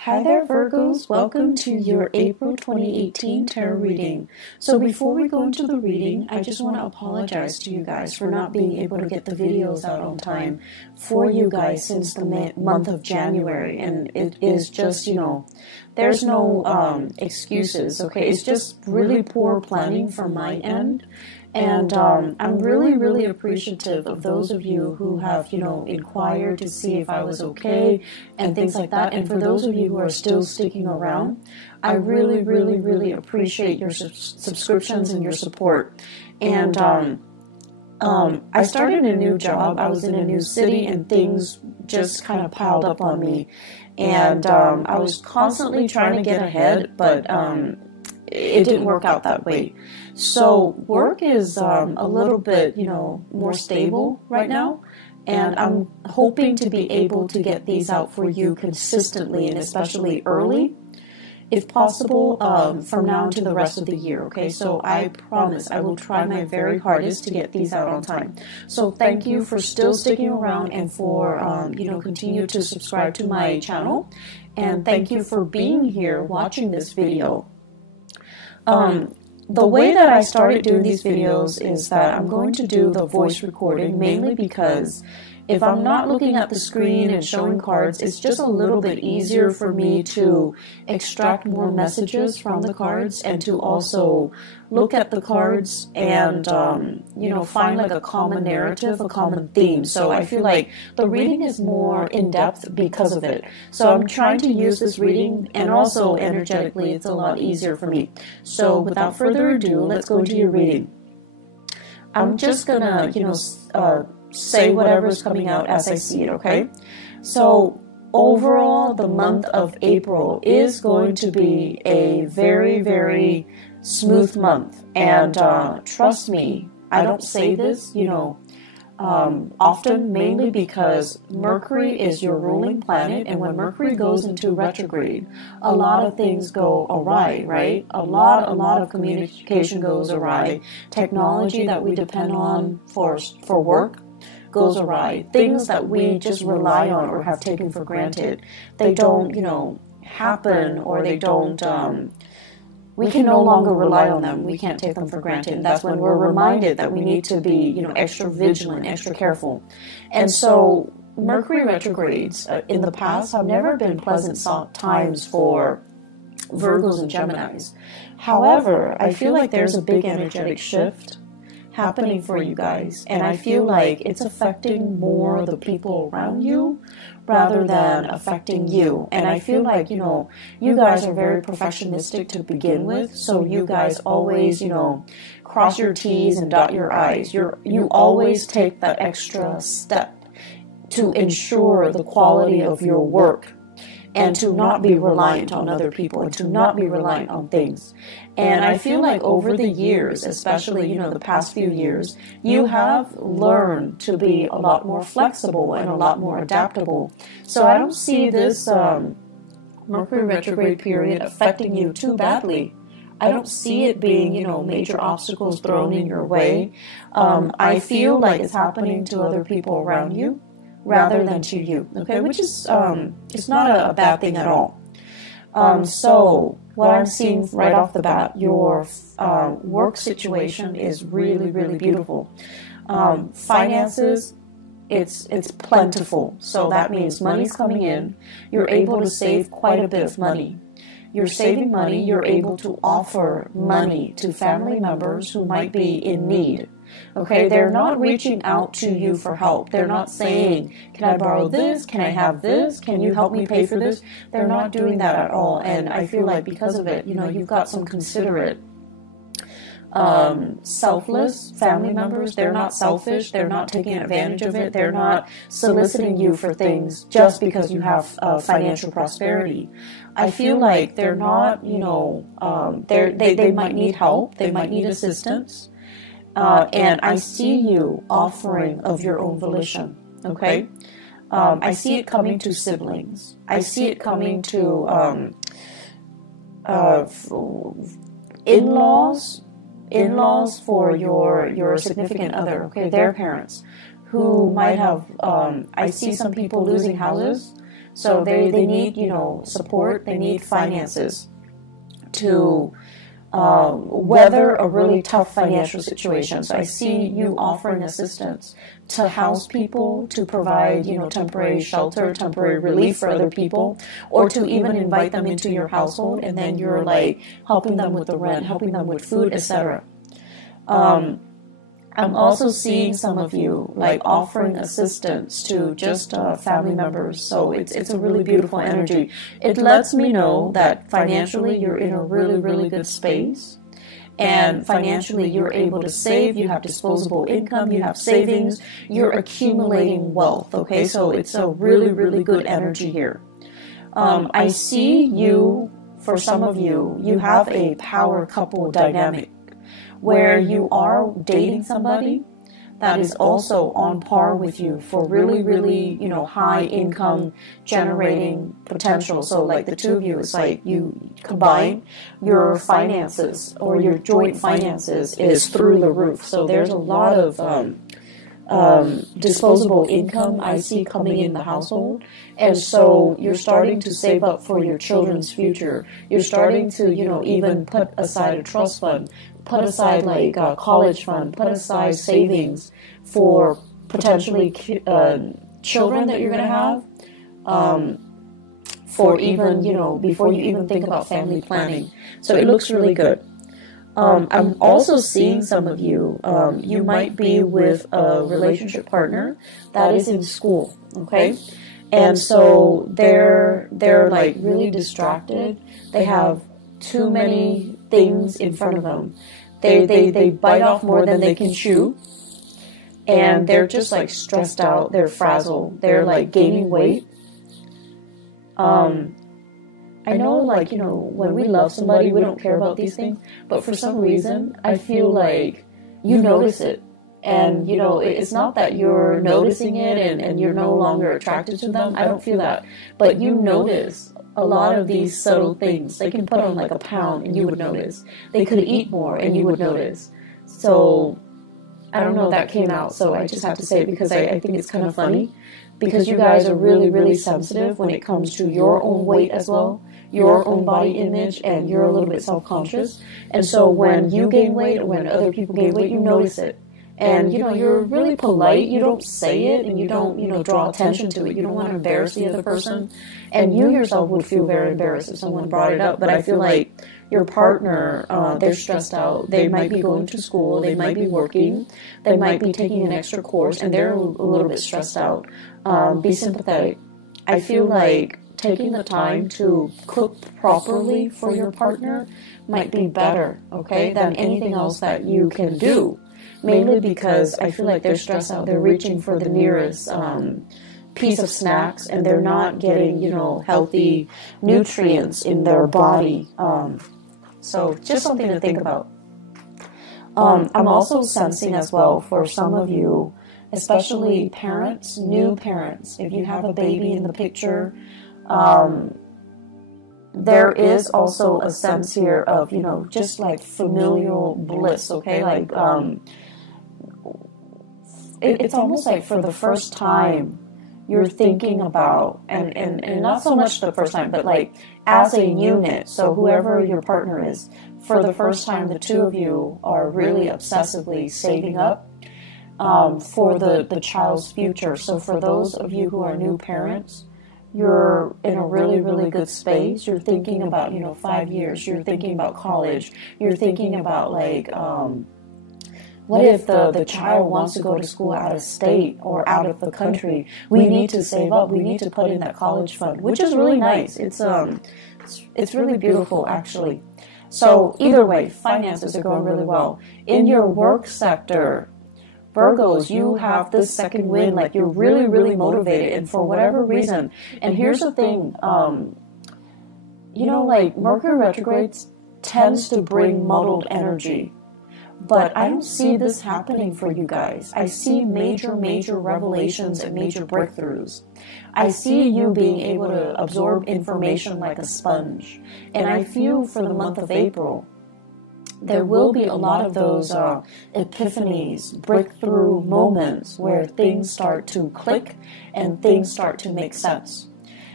Hi there, Virgos. Welcome to your April 2018 tarot reading. So before we go into the reading, I just want to apologize to you guys for not being able to get the videos out on time for you guys since the month of January. And it is just, there's no excuses, okay? It's just really poor planning from my end. And I'm really, really appreciative of those of you who have, inquired to see if I was okay and things like that. And for those of you who are still sticking around, I really, really, really appreciate your subscriptions and your support. And I started a new job. I was in a new city and things just kind of piled up on me. And I was constantly trying to get ahead, but it didn't work out that way. So work is a little bit, more stable right now. And I'm hoping to be able to get these out for you consistently and especially early, if possible, from now to the rest of the year. Okay, so I promise I will try my very hardest to get these out on time. So thank you for still sticking around and for, continue to subscribe to my channel. And thank you for being here watching this video. The way that I started doing these videos is that I'm going to do the voice recording mainly because if I'm not looking at the screen and showing cards, it's just a little bit easier for me to extract more messages from the cards and to also look at the cards and, find like a common narrative, a common theme. So I feel like the reading is more in-depth because of it. So I'm trying to use this reading and also energetically it's a lot easier for me. So without further ado, let's go into your reading. I'm just gonna, say whatever's coming out as I see it, okay? So overall, the month of April is going to be a very, very smooth month. And trust me, I don't say this, often, mainly because Mercury is your ruling planet, and when Mercury goes into retrograde, a lot of things go awry, right? A lot of communication goes awry. Technology that we depend on for work goes awry. Things that we just rely on or have taken for granted, they don't, happen, or they don't, we can no longer rely on them. We can't take them for granted. And that's when we're reminded that we need to be, extra vigilant, extra careful. And so Mercury retrogrades in the past have never been pleasant times for Virgos and Geminis. However, I feel like there's a big energetic shift happening for you guys, and I feel like it's affecting more the people around you rather than affecting you. And I feel like, you guys are very perfectionistic to begin with, so you guys always, cross your T's and dot your I's. You always take that extra step to ensure the quality of your work and to not be reliant on other people and to not be reliant on things. And I feel like over the years, especially, the past few years, you have learned to be a lot more flexible and a lot more adaptable. So I don't see this Mercury retrograde period affecting you too badly. I don't see it being, major obstacles thrown in your way. I feel like it's happening to other people around you rather than to you, okay? Which is, it's not a bad thing at all. So what I'm seeing right off the bat, your work situation is really, really beautiful. Finances, it's plentiful. So that means money's coming in. You're able to save quite a bit of money. You're saving money. You're able to offer money to family members who might be in need. Okay, they're not reaching out to you for help. They're not saying, can I borrow this? Can I have this? Can you help me pay for this? They're not doing that at all. And I feel like because of it, you've got some considerate, selfless family members. They're not selfish. They're not taking advantage of it. They're not soliciting you for things just because you have financial prosperity. I feel like they're not, they might need help. They might need assistance. And I see you offering of your own volition, okay? I see it coming to siblings. I see it coming to in-laws for your significant other, okay, their parents, who might have, I see some people losing houses So they need, you know, support. They need finances to weather a really tough financial situation. So I see you offering assistance to house people, to provide, you know, temporary shelter, temporary relief for other people, or to even invite them into your household, and then you're like helping them with the rent, helping them with food, etc. I'm also seeing some of you like offering assistance to just family members. So it's a really beautiful energy. It lets me know that financially you're in a really, really good space. And financially you're able to save, you have disposable income, you have savings, you're accumulating wealth, okay? So it's a really, really good energy here. I see you, for some of you, you have a power couple dynamic, where you are dating somebody that is also on par with you for really, really, you know, high income generating potential. So like the two of you, it's like you combine your finances, or your joint finances is through the roof. So there's a lot of disposable income I see coming in the household. And so you're starting to save up for your children's future. You're starting to, you know, even put aside a trust fund, put aside like a college fund, put aside savings for potentially children that you're going to have, for even, you know, before you even think about family planning. So it looks really good. I'm also seeing some of you, you might be with a relationship partner that is in school, okay? And so they're like really distracted. They have too many things in front of them. They bite off more than they can chew. And they're just like stressed out. They're frazzled. They're like gaining weight. I know, like, you know, when we love somebody, we don't care about these things. But for some reason, I feel like you notice it. And, you know, it's not that you're noticing it and you're no longer attracted to them. I don't feel that. But you notice a lot of these subtle things. They can put on like a pound and you would notice. They could eat more and you would notice. So I don't know if that came out. So I just have to say it because I think it's kind of funny. Because you guys are really, really sensitive when it comes to your own weight as well, your own body image, and you're a little bit self-conscious. And so when you gain weight or when other people gain weight, you notice it. And, you know, you're really polite. You don't say it and you don't, you know, draw attention to it. You don't want to embarrass the other person. And you yourself would feel very embarrassed if someone brought it up. But I feel like your partner, they're stressed out. They might be going to school. They might be working. They might be taking an extra course and they're a little bit stressed out. Be sympathetic. I feel like taking the time to cook properly for your partner might be better, okay, than anything else that you can do. Mainly because I feel like they're stressed out. They're reaching for the nearest piece of snacks and they're not getting, you know, healthy nutrients in their body. So just something to think about. I'm also sensing as well for some of you, especially parents, new parents, if you have a baby in the picture, there is also a sense here of, you know, just like familial bliss, okay? Like, it's almost like for the first time you're thinking about, and not so much the first time, but like as a unit, so whoever your partner is, for the first time the two of you are really obsessively saving up for the child's future. So for those of you who are new parents, you're in a really, really good space. You're thinking about, you know, 5 years. You're thinking about college. You're thinking about like, what if the child wants to go to school out of state or out of the country? We need to save up. We need to put in that college fund, which is really nice. It's really beautiful, actually. So either way, finances are going really well. In your work sector, Virgos, you have this second wind, like you're really, really motivated, and for whatever reason. And here's the thing, you know, like Mercury retrograde tends to bring muddled energy. But I don't see this happening for you guys. I see major, major revelations and major breakthroughs. I see you being able to absorb information like a sponge. And I feel for the month of April, there will be a lot of those epiphanies, breakthrough moments where things start to click and things start to make sense.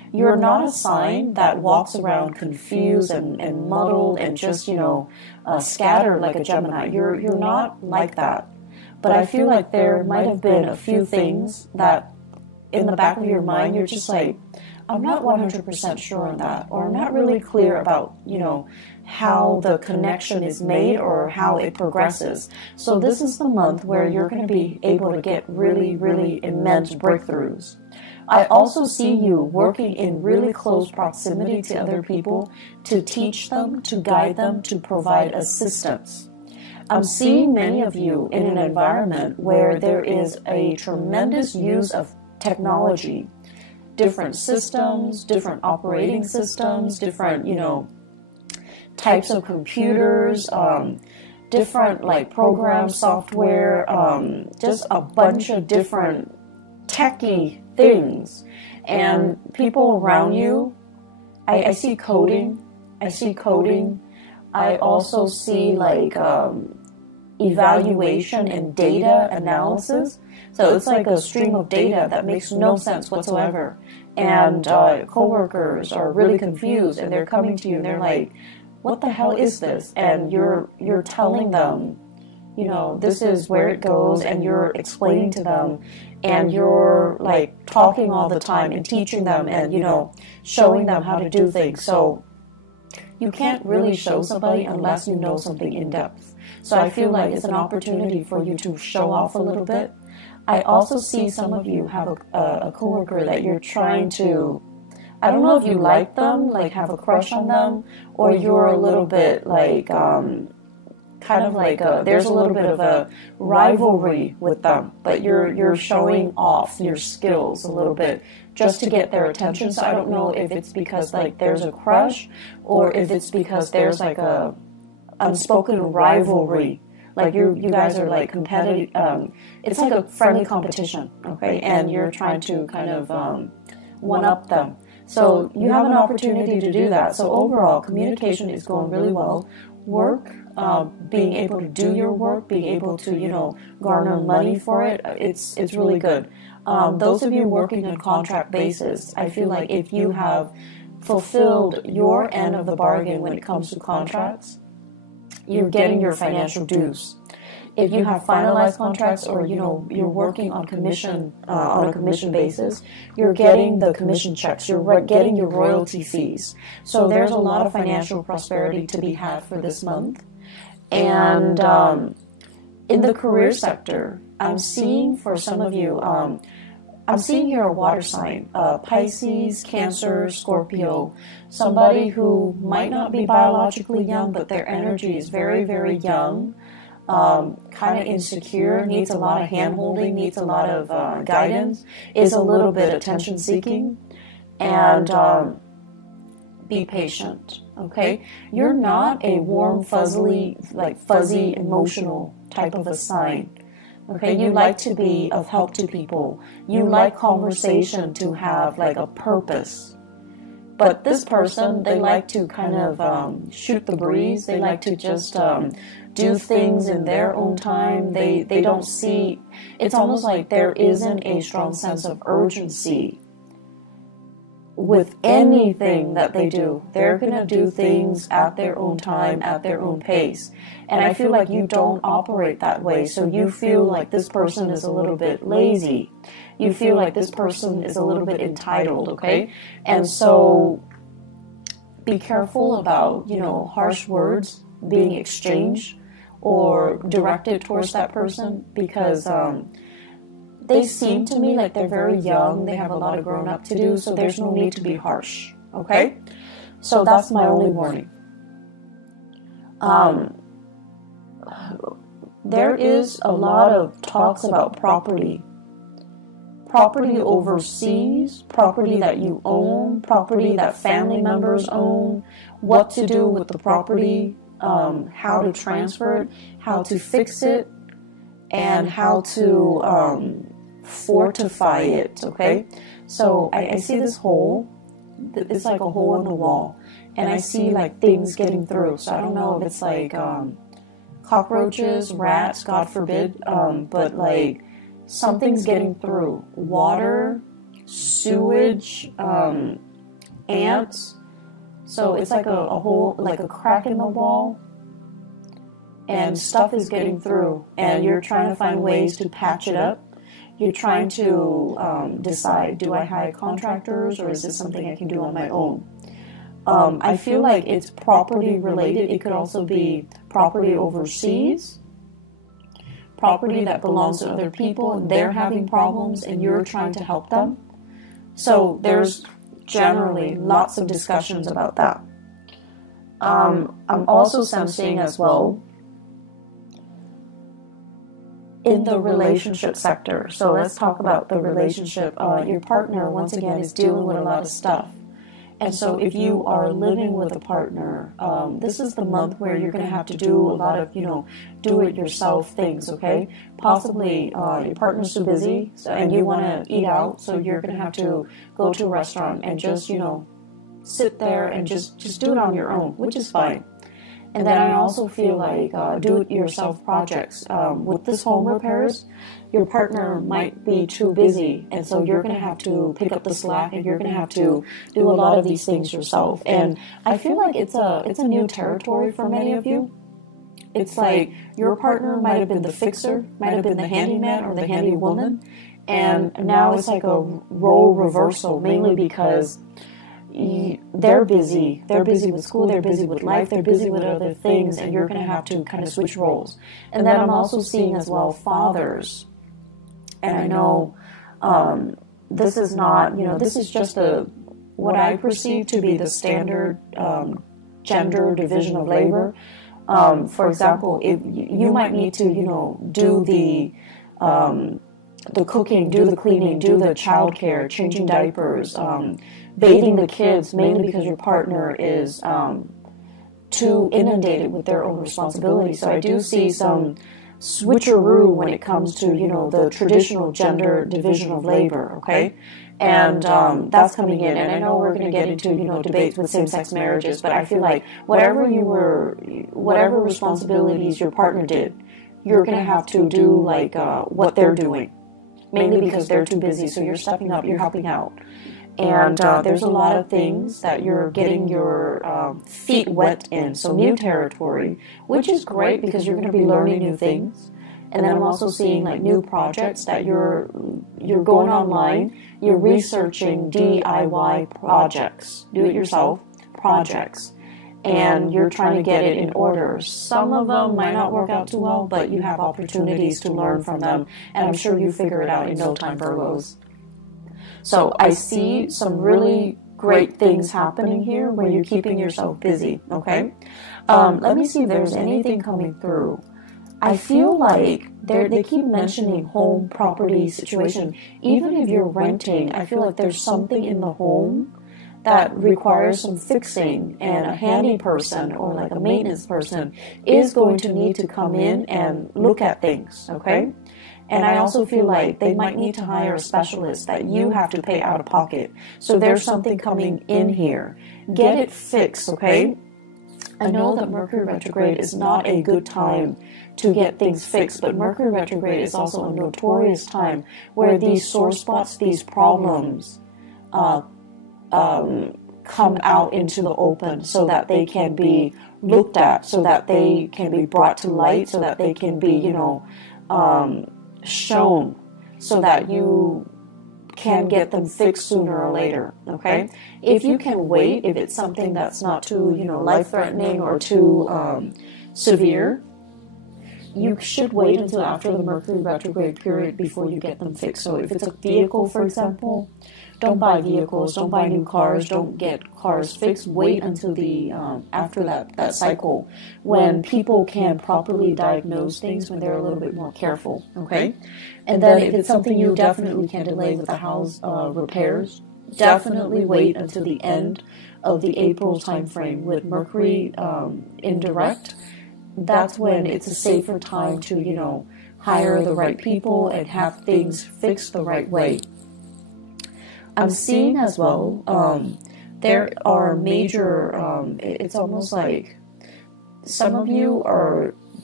You're not a sign that walks around confused and muddled and just, scattered like a Gemini. You're not like that. But I feel like there might have been a few things that in the back of your mind, you're just like, I'm not 100% sure on that, or I'm not really clear about, how the connection is made or how it progresses. So this is the month where you're going to be able to get really, really immense breakthroughs. I also see you working in really close proximity to other people to teach them, to guide them, to provide assistance. I'm seeing many of you in an environment where there is a tremendous use of technology, different systems, different operating systems, different, types of computers, different like programs, software, just a bunch of different techie things. And people around you, I see coding. I also see like evaluation and data analysis. So it's like a stream of data that makes no sense whatsoever. And coworkers are really confused, and they're coming to you and they're like, what the hell is this? And you're telling them, this is where it goes, and you're explaining to them, and you're like talking all the time and teaching them and, showing them how to do things. So you can't really show somebody unless you know something in depth. So I feel like it's an opportunity for you to show off a little bit. I also see some of you have a coworker that you're trying to, I don't know if you like them, like have a crush on them, or you're a little bit like, there's a little bit of a rivalry with them, but you're showing off your skills a little bit just to get their attention. So I don't know if it's because like there's a crush, or if it's because there's like a unspoken rivalry. Like you guys are like competitive. It's like a friendly competition, okay? And you're trying to kind of one-up them. So you have an opportunity to do that. So overall, communication is going really well. Work, being able to do your work, being able to, garner money for it, it's really good. Those of you working on contract basis, I feel like if you have fulfilled your end of the bargain when it comes to contracts, you're getting your financial dues. If you have finalized contracts, or you're working on commission on a commission basis, you're getting the commission checks. You're getting your royalty fees. So there's a lot of financial prosperity to be had for this month. And in the career sector, I'm seeing for some of you, I'm seeing here a water sign, Pisces, Cancer, Scorpio, somebody who might not be biologically young, but their energy is very, very young, kind of insecure, needs a lot of hand-holding, needs a lot of guidance, is a little bit attention-seeking, and be patient, okay? You're not a warm, fuzzy, emotional type of a sign. Okay, you like to be of help to people. You like conversation to have like a purpose. But this person, they like to kind of shoot the breeze. They like to just do things in their own time. They don't see, it's almost like there isn't a strong sense of urgency with anything that they do. They're going to do things at their own time, at their own pace. And I feel like you don't operate that way. So you feel like this person is a little bit lazy. You feel like this person is a little bit entitled, okay? And so be careful about, harsh words being exchanged or directed towards that person, because they seem to me like they're very young. They have a lot of grown up to do, so there's no need to be harsh, okay? So that's my only warning. There is a lot of talks about property. Property overseas, property that you own, property that family members own, what to do with the property, how to transfer it, how to fix it, and how to fortify it, okay? So I see this hole. It's like a hole in the wall, and I see like things getting through. So I don't know if it's like cockroaches, rats, God forbid, but like something's getting through. Water, sewage, ants. So it's like a hole, like a crack in the wall, and stuff is getting through, and you're trying to find ways to patch it up. You're trying to decide, do I hire contractors, or is this something I can do on my own? I feel like it's property related. It could also be property overseas, property that belongs to other people, and they're having problems, and you're trying to help them. So there's generally lots of discussions about that. I'm also sensing as well in the relationship sector. So let's talk about the relationship. Your partner, once again, is dealing with a lot of stuff. And so if you are living with a partner, this is the month where you're going to have to do a lot of, do-it-yourself things, okay? Possibly your partner's too busy and you want to eat out, so you're going to have to go to a restaurant and just, sit there and just do it on your own, which is fine. And then I also feel like do-it-yourself projects. With this home repairs, your partner might be too busy, and so you're going to have to pick up the slack, and you're going to have to do a lot of these things yourself. And I feel like it's a new territory for many of you. It's like your partner might have been the fixer, might have been the handyman or the handy woman, and now it's like a role reversal, mainly because they're busy. They're busy with school, they're busy with life, they're busy with other things, and you're going to have to kind of switch roles. And then I'm also seeing as well fathers. And I know this is not, this is just what I perceive to be the standard gender division of labor. For example, if you might need to, do the cooking, do the cleaning, do the childcare, changing diapers, bathing the kids, mainly because your partner is too inundated with their own responsibilities. So I do see some switcheroo when it comes to, the traditional gender division of labor, okay? And that's coming in. And I know we're going to get into, debates with same-sex marriages, but I feel like whatever responsibilities your partner did, you're going to have to do like what they're doing, mainly because they're too busy. So you're stepping up, you're helping out. And there's a lot of things that you're getting your feet wet in, so new territory, which is great because you're going to be learning new things. And then I'm also seeing like new projects that you're going online, you're researching DIY projects, do-it-yourself projects, and you're trying to get it in order. Some of them might not work out too well, but you have opportunities to learn from them, and I'm sure you figure it out in no time, Virgos. So I see some really great things happening here where you're keeping yourself busy, okay? Let me see if there's anything coming through. I feel like they keep mentioning home property situation. Even if you're renting, I feel like there's something in the home that requires some fixing, and a handy person or like a maintenance person is going to need to come in and look at things, okay? And I also feel like they might need to hire a specialist that you have to pay out of pocket. So there's something coming in here. Get it fixed, okay? I know that Mercury retrograde is not a good time to get things fixed, but Mercury retrograde is also a notorious time where these sore spots, these problems, come out into the open so that they can be looked at, so that they can be brought to light, so that they can be, shown, so that you can get them fixed sooner or later, okay? If you can wait, if it's something that's not too, life-threatening or too severe, you should wait until after the Mercury retrograde period before you get them fixed. So if it's a vehicle, for example, don't buy vehicles, don't buy new cars, don't get cars fixed. Wait until the after that cycle when people can properly diagnose things, when they're a little bit more careful, okay? And then if it's something you definitely can delay with the house repairs, definitely wait until the end of the April time frame with Mercury indirect. That's when it's a safer time to, hire the right people and have things fixed the right way. I'm seeing as well, there are major, it's almost like some of you are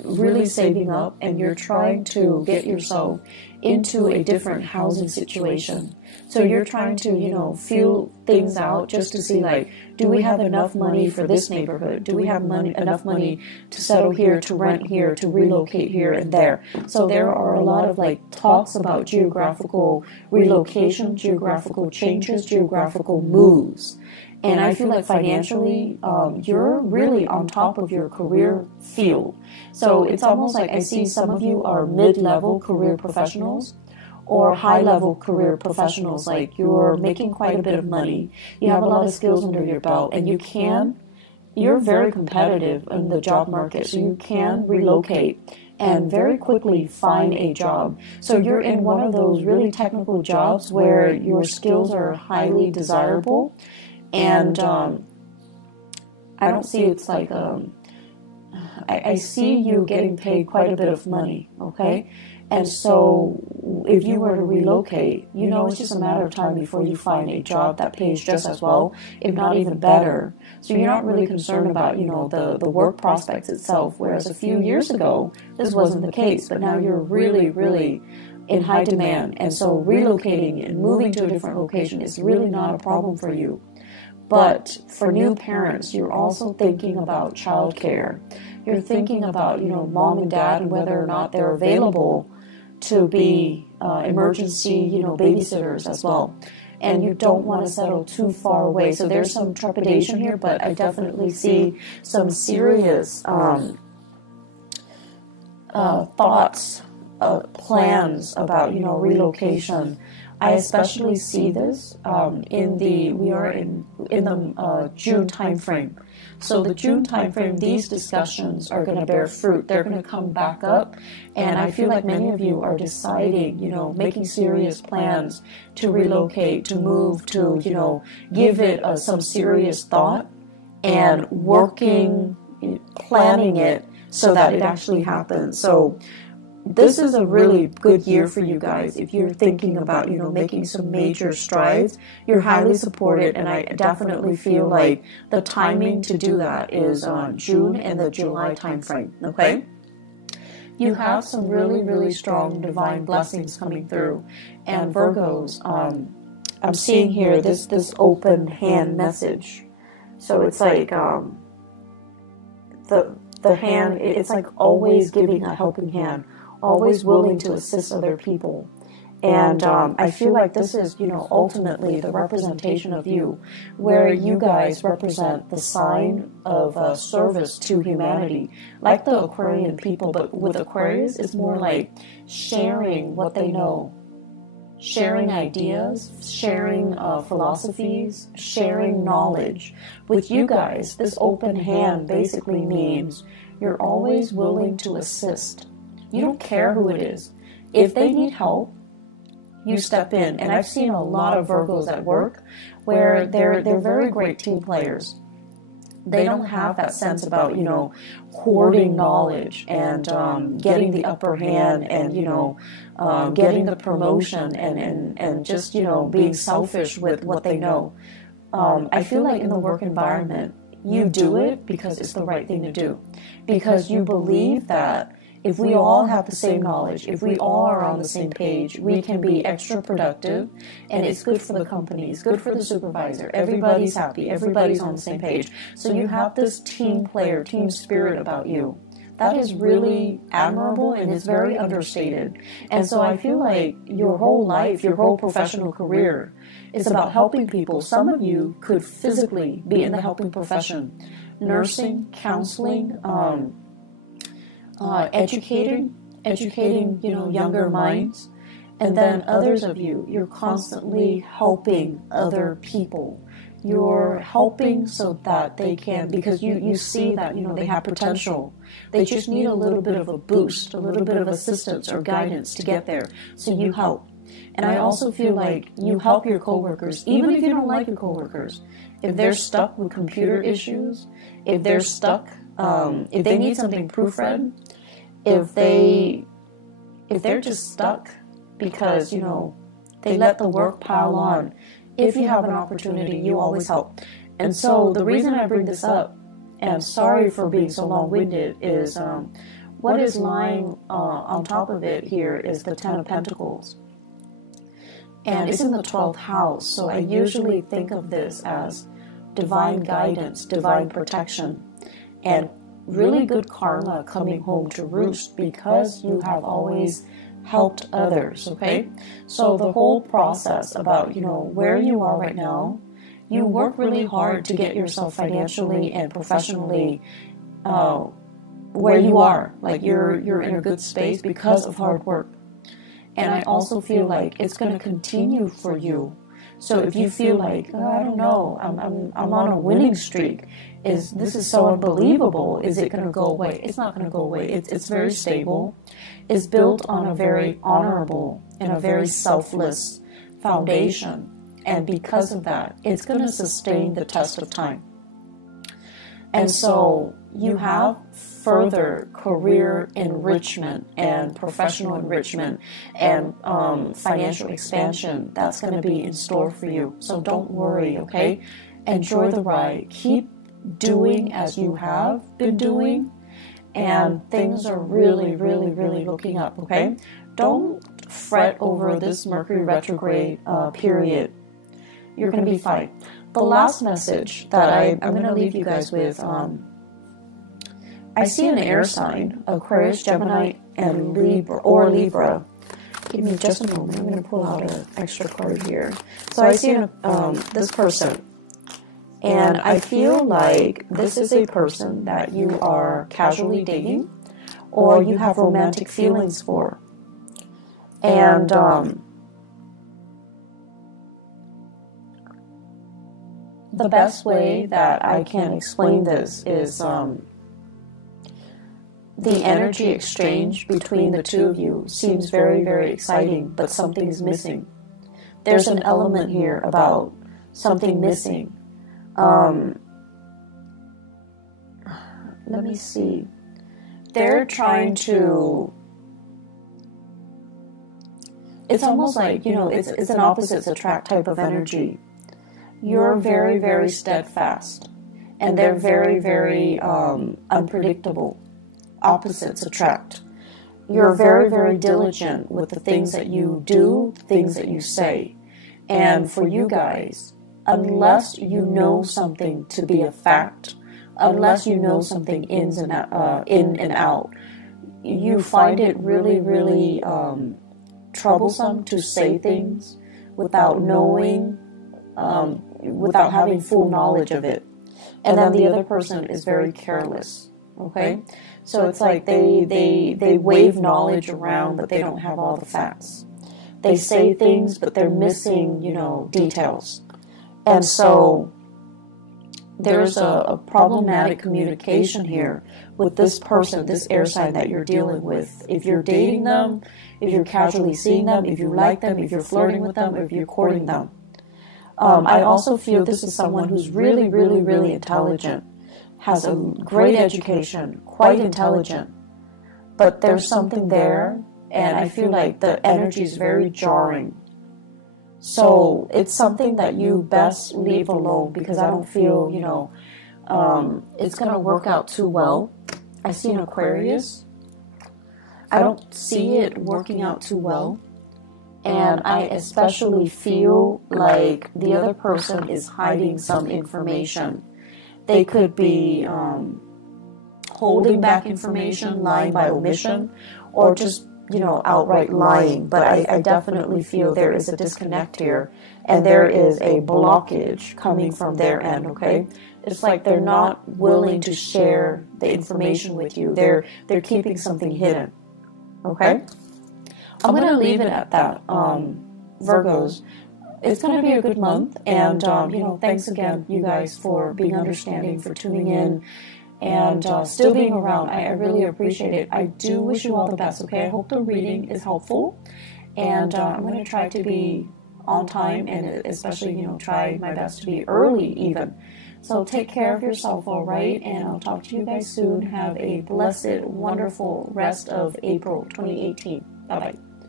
really saving up, and you're trying to get yourself into a different housing situation. So you're trying to, you know, feel things out just to see, like, do we have enough money for this neighborhood? Do we have enough money to settle here, to rent here, to relocate here and there? So there are a lot of like talks about geographical relocation, geographical changes, geographical moves. And I feel like financially, you're really on top of your career field. So it's almost like I see some of you are mid-level career professionals or high-level career professionals. Like, you're making quite a bit of money, you have a lot of skills under your belt, and you're very competitive in the job market, so you can relocate and very quickly find a job. So you're in one of those really technical jobs where your skills are highly desirable. And I don't see it's like, I see you getting paid quite a bit of money, okay? And so if you were to relocate, you know, it's just a matter of time before you find a job that pays just as well, if not even better. So you're not really concerned about, you know, the work prospects itself, whereas a few years ago, this wasn't the case. But now you're really, really in high demand. And so relocating and moving to a different location is really not a problem for you. But for new parents, you're also thinking about childcare. You're thinking about, you know, mom and dad and whether or not they're available to be emergency, you know, babysitters as well. And you don't want to settle too far away. So there's some trepidation here, but I definitely see some serious thoughts, plans about, you know, relocation. I especially see this we are in the June timeframe. So the June timeframe, these discussions are going to bear fruit. They're going to come back up, and I feel like many of you are deciding, you know, making serious plans to relocate, to move, to, you know, give it some serious thought and working, planning it so that it actually happens. So this is a really good year for you guys. If you're thinking about, you know, making some major strides, you're highly supported, and I definitely feel like the timing to do that is June and the July timeframe, okay? You have some really, really strong divine blessings coming through. And Virgos, I'm seeing here this open hand message. So it's like the hand, it's like always giving a helping hand, always willing to assist other people. And I feel like this is, you know, ultimately the representation of you, where you guys represent the sign of service to humanity, like the Aquarian people. But with Aquarius, it's more like sharing what they know, sharing ideas, sharing philosophies, sharing knowledge. With you guys, this open hand basically means you're always willing to assist. You don't care who it is. If they need help, you step in. And I've seen a lot of Virgos at work where they're very great team players. They don't have that sense about, you know, hoarding knowledge and getting the upper hand and, you know, getting the promotion and just, you know, being selfish with what they know. I feel like in the work environment, you do it because it's the right thing to do. Because you believe that if we all have the same knowledge, if we all are on the same page, we can be extra productive, and it's good for the company, it's good for the supervisor. Everybody's happy, everybody's on the same page. So you have this team player, team spirit about you. That is really admirable, and it's very understated. And so I feel like your whole life, your whole professional career is about helping people. Some of you could physically be in the helping profession, nursing, counseling, educating, you know, younger minds. And then others of you, you're constantly helping other people. You're helping so that they can, because you see that, you know, they have potential. They just need a little bit of a boost, a little bit of assistance or guidance to get there. So you help. And I also feel like you help your coworkers, even if you don't like your coworkers. If they're stuck with computer issues, if they're stuck, if they need something proofread, if they're just stuck because, you know, they let the work pile on, if you have an opportunity, you always help. And so the reason I bring this up, and I'm sorry for being so long-winded, is what is lying on top of it here is the Ten of Pentacles. And it's in the 12th house. So I usually think of this as divine guidance, divine protection, and really good karma coming home to roost because you have always helped others, okay? So the whole process about, where you are right now, you work really hard to get yourself financially and professionally where you are. Like you're in a good space because of hard work. And I also feel like it's going to continue for you. So if you feel like, oh, I don't know, I'm on a winning streak, this is so unbelievable, is it going to go away? It's not going to go away. It's very stable. It's built on a very honorable and a very selfless foundation. And because of that, it's going to sustain the test of time. And so you have further career enrichment and professional enrichment and financial expansion that's going to be in store for you. So don't worry, okay? Enjoy the ride. Keep doing as you have been doing, and things are really, really, really looking up, okay? Don't fret over this Mercury retrograde period. You're going to be fine. The last message that I'm going to leave you guys with, I see an air sign, Aquarius, Gemini, and Libra. Give me just a moment. I'm going to pull out an extra card here. So I see this person, and I feel like this is a person that you are casually dating or you have romantic feelings for. And the best way that I can explain this is the energy exchange between the two of you seems very, very exciting, but something's missing. There's an element here about something missing. Let me see. They're trying to... It's almost like, it's an opposites attract type of energy. You're very, very steadfast, and they're very, very unpredictable. Opposites attract. You're very, very diligent with the things that you do, things that you say. And for you guys, unless you know something to be a fact, unless you know something in and out, you find it really, really troublesome to say things without knowing, without having full knowledge of it. And then the other person is very careless, okay? So it's like they wave knowledge around, but they don't have all the facts. They say things, but they're missing, details. And so there's a problematic communication here with this person, this air sign that you're dealing with. If you're dating them, if you're casually seeing them, if you like them, if you're flirting with them, or if you're courting them. I also feel this is someone who's really, really, really intelligent, has a great education, quite intelligent, but there's something there, and I feel like the energy is very jarring. So it's something that you best leave alone, because I don't feel, it's going to work out too well. I see an Aquarius. I don't see it working out too well. And I especially feel like the other person is hiding some information. They could be holding back information, lying by omission, or just, outright lying. But I definitely feel there is a disconnect here, and there is a blockage coming from their end, okay? It's like they're not willing to share the information with you. They're keeping something hidden, okay? I'm going to leave it at that, Virgos. It's going to be a good month, and, thanks again, you guys, for being understanding, for tuning in, and still being around. I really appreciate it. I do wish you all the best, okay? I hope the reading is helpful, and I'm going to try to be on time, and especially, try my best to be early even. So take care of yourself, all right? And I'll talk to you guys soon. Have a blessed, wonderful rest of April 2018. Bye-bye.